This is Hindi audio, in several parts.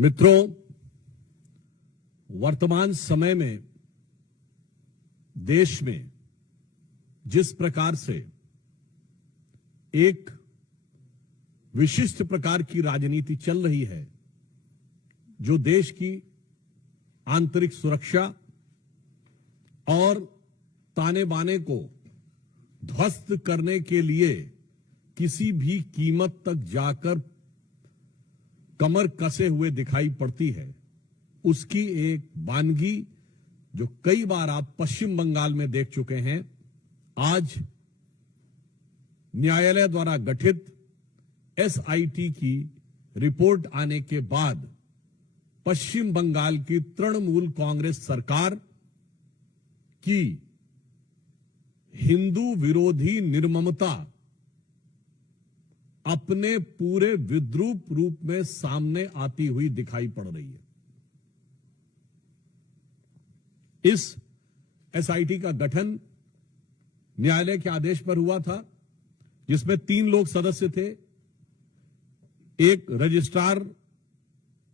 मित्रों, वर्तमान समय में देश में जिस प्रकार से एक विशिष्ट प्रकार की राजनीति चल रही है, जो देश की आंतरिक सुरक्षा और ताने बाने को ध्वस्त करने के लिए किसी भी कीमत तक जाकर कमर कसे हुए दिखाई पड़ती है, उसकी एक वानगी जो कई बार आप पश्चिम बंगाल में देख चुके हैं, आज न्यायालय द्वारा गठित एसआईटी की रिपोर्ट आने के बाद पश्चिम बंगाल की तृणमूल कांग्रेस सरकार की हिंदू विरोधी निर्ममता अपने पूरे विद्रूप रूप में सामने आती हुई दिखाई पड़ रही है। इस एसआईटी का गठन न्यायालय के आदेश पर हुआ था, जिसमें 3 लोग सदस्य थे। एक registrar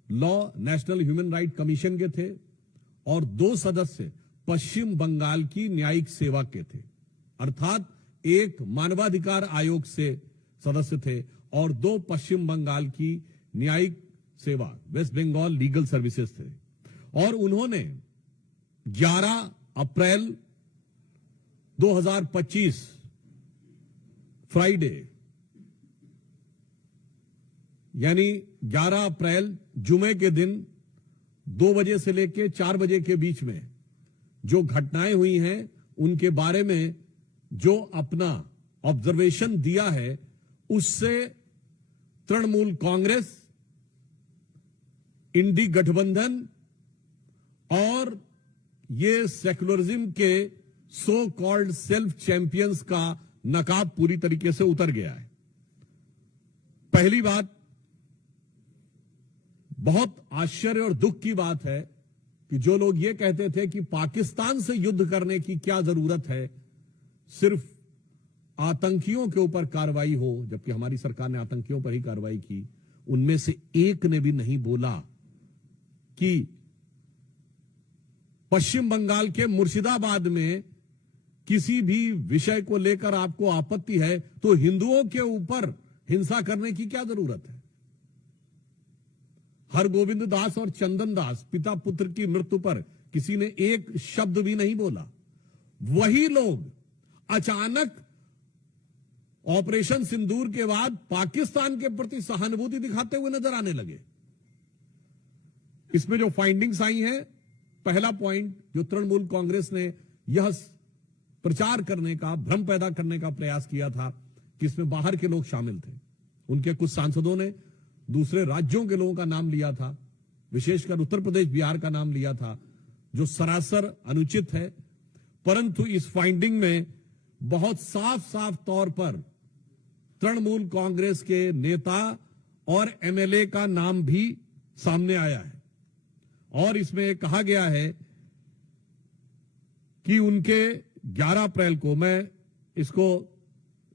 law national human right commission के थे और 2 सदस्य पश्चिम बंगाल की न्यायिक सेवा के थे, अर्थात एक मानवाधिकार आयोग से सदस्य थे और 2 पश्चिम बंगाल की न्यायिक सेवा वेस्ट बंगाल लीगल सर्विसेज थे। और उन्होंने 11 अप्रैल 2025 फ्राइडे यानी 11 अप्रैल जुमे के दिन 2 बजे से लेकर 4 बजे के बीच में जो घटनाएं हुई हैं, उनके बारे में जो अपना ऑब्जर्वेशन दिया है, उससे तृणमूल कांग्रेस, इंडी गठबंधन और ये सेक्युलरिज्म के सो कॉल्ड सेल्फ चैंपियंस का नकाब पूरी तरीके से उतर गया है। पहली बात, बहुत आश्चर्य और दुख की बात है कि जो लोग ये कहते थे कि पाकिस्तान से युद्ध करने की क्या जरूरत है, सिर्फ आतंकियों के ऊपर कार्रवाई हो, जबकि हमारी सरकार ने आतंकियों पर ही कार्रवाई की, उनमें से एक ने भी नहीं बोला कि पश्चिम बंगाल के मुर्शिदाबाद में किसी भी विषय को लेकर आपको आपत्ति है तो हिंदुओं के ऊपर हिंसा करने की क्या जरूरत है। हरगोविंद दास और चंदन दास पिता पुत्र की मृत्यु पर किसी ने एक शब्द भी नहीं बोला। वही लोग अचानक ऑपरेशन सिंदूर के बाद पाकिस्तान के प्रति सहानुभूति दिखाते हुए नजर आने लगे। इसमें जो फाइंडिंग्स आई हैं, पहला पॉइंट जो तृणमूल कांग्रेस ने यह प्रचार करने का, भ्रम पैदा करने का प्रयास किया था कि इसमें बाहर के लोग शामिल थे। उनके कुछ सांसदों ने दूसरे राज्यों के लोगों का नाम लिया था, विशेषकर उत्तर प्रदेश, बिहार का नाम लिया था, जो सरासर अनुचित है। परंतु इस फाइंडिंग में बहुत साफ साफ तौर पर तृणमूल कांग्रेस के नेता और एमएलए का नाम भी सामने आया है और इसमें कहा गया है कि उनके 11 अप्रैल को, मैं इसको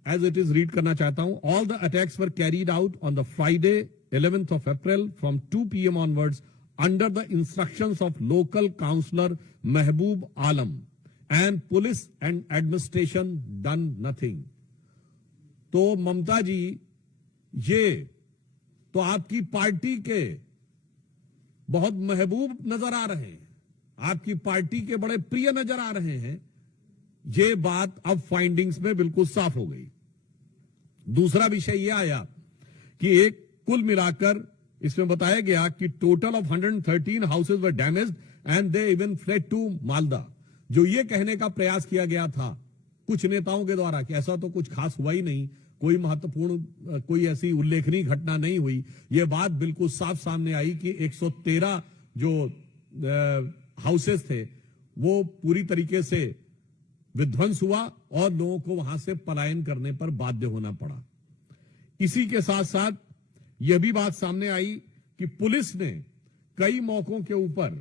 एज इट इज रीड करना चाहता हूं, all the attacks were carried out on the Friday 11th of April from 2 PM onwards under the instructions of local councillor Mehboob Alam and police and administration done nothing। तो ममता जी, ये तो आपकी पार्टी के बहुत महबूब नजर आ रहे हैं, आपकी पार्टी के बड़े प्रिय नजर आ रहे हैं। ये बात अब फाइंडिंग्स में बिल्कुल साफ हो गई। दूसरा विषय यह आया कि एक कुल मिलाकर इसमें बताया गया कि total of 113 houses were damaged and they even fled to Malda. जो ये कहने का प्रयास किया गया था कुछ नेताओं के द्वारा कि ऐसा तो कुछ खास हुआ ही नहीं, कोई महत्वपूर्ण, कोई ऐसी उल्लेखनीय घटना नहीं हुई, यह बात बिल्कुल साफ सामने आई कि 113 जो हाउसेस थे वो पूरी तरीके से विध्वंस हुआ और लोगों को वहां से पलायन करने पर बाध्य होना पड़ा। इसी के साथ साथ यह भी बात सामने आई कि पुलिस ने कई मौकों के ऊपर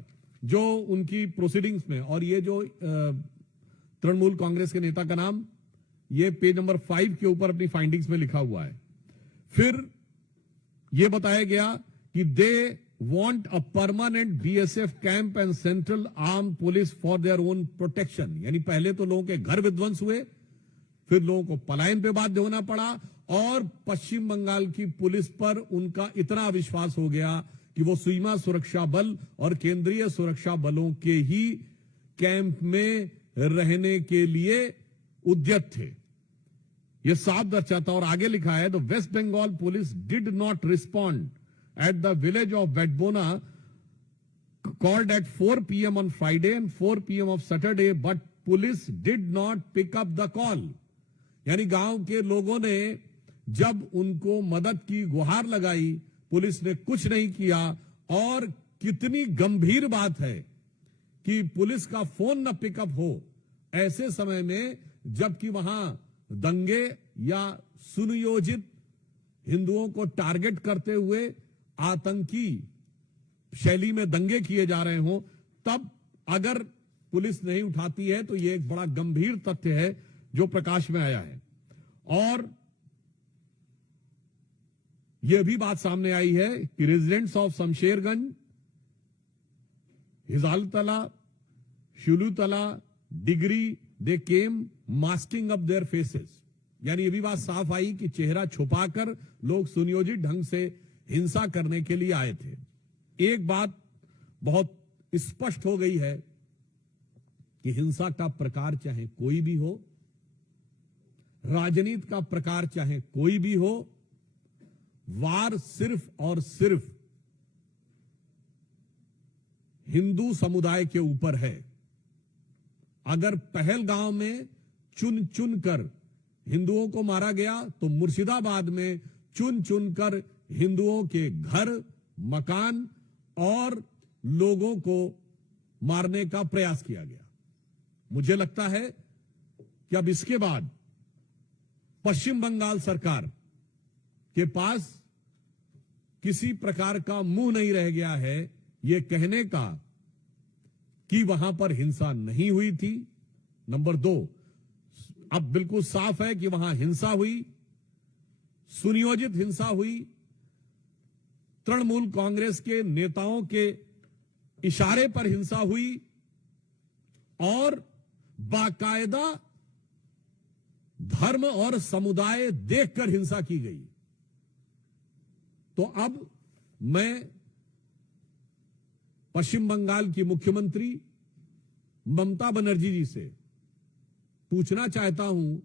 जो उनकी प्रोसीडिंग्स में, और ये जो तृणमूल कांग्रेस के नेता का नाम ये पेज नंबर 5 के ऊपर अपनी फाइंडिंग्स में लिखा हुआ है। फिर यह बताया गया कि दे want a permanent BSF camp and central armed police for their own protection. यानी पहले तो लोगों के घर विध्वंस हुए, फिर लोगों को पलायन पे बाध्य होना पड़ा, और पश्चिम बंगाल की पुलिस पर उनका इतना विश्वास हो गया कि वो सीमा सुरक्षा बल और केंद्रीय सुरक्षा बलों के ही कैंप में रहने के लिए उद्यत थे। यह साफ दर्शाता, और आगे लिखा है, the West Bengal police did not respond at the village of Bedbona called at 4 p.m. on Friday and 4 p.m. of Saturday, but police did not pick up the call. यानी गांव के लोगों ने जब उनको मदद की गुहार लगाई, पुलिस ने कुछ नहीं किया। और कितनी गंभीर बात है कि पुलिस का फोन न पिकअप हो ऐसे समय में, जबकि वहां दंगे या सुनियोजित हिंदुओं को टारगेट करते हुए आतंकी शैली में दंगे किए जा रहे हों, तब अगर पुलिस नहीं उठाती है तो यह एक बड़ा गंभीर तथ्य है जो प्रकाश में आया है। और यह भी बात सामने आई है कि रेजिडेंट्स ऑफ शमशेरगंज, हिजालतला, शुलूतला, डिग्री, they came masking up their faces. यानी यह भी बात साफ आई कि चेहरा छुपाकर लोग सुनियोजित ढंग से हिंसा करने के लिए आए थे। एक बात बहुत स्पष्ट हो गई है कि हिंसा का प्रकार चाहे कोई भी हो, राजनीति का प्रकार चाहे कोई भी हो, वार सिर्फ और सिर्फ हिंदू समुदाय के ऊपर है। अगर पहलगांव में चुन चुन कर हिंदुओं को मारा गया, तो मुर्शिदाबाद में चुन चुन कर हिंदुओं के घर, मकान और लोगों को मारने का प्रयास किया गया। मुझे लगता है कि अब इसके बाद पश्चिम बंगाल सरकार के पास किसी प्रकार का मुंह नहीं रह गया है यह कहने का कि वहां पर हिंसा नहीं हुई थी। नंबर 2, अब बिल्कुल साफ है कि वहां हिंसा हुई, सुनियोजित हिंसा हुई, तृणमूल कांग्रेस के नेताओं के इशारे पर हिंसा हुई और बाकायदा धर्म और समुदाय देखकर हिंसा की गई। तो अब मैं पश्चिम बंगाल की मुख्यमंत्री ममता बनर्जी जी से पूछना चाहता हूं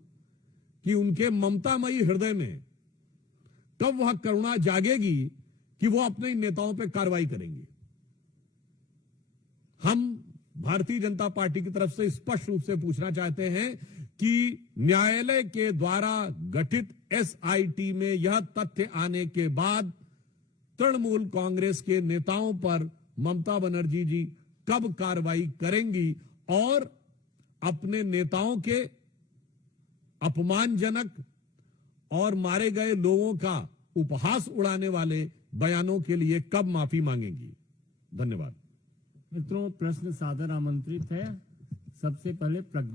कि उनके ममतामयी हृदय में कब वह करुणा जागेगी कि वो अपने नेताओं पर कार्रवाई करेंगे। हम भारतीय जनता पार्टी की तरफ से स्पष्ट रूप से पूछना चाहते हैं कि न्यायालय के द्वारा गठित एसआईटी में यह तथ्य आने के बाद तृणमूल कांग्रेस के नेताओं पर ममता बनर्जी जी कब कार्रवाई करेंगी और अपने नेताओं के अपमानजनक और मारे गए लोगों का उपहास उड़ाने वाले बयानों के लिए कब माफी मांगेंगी। धन्यवाद। मित्रों, प्रश्न सादर आमंत्रित है। सबसे पहले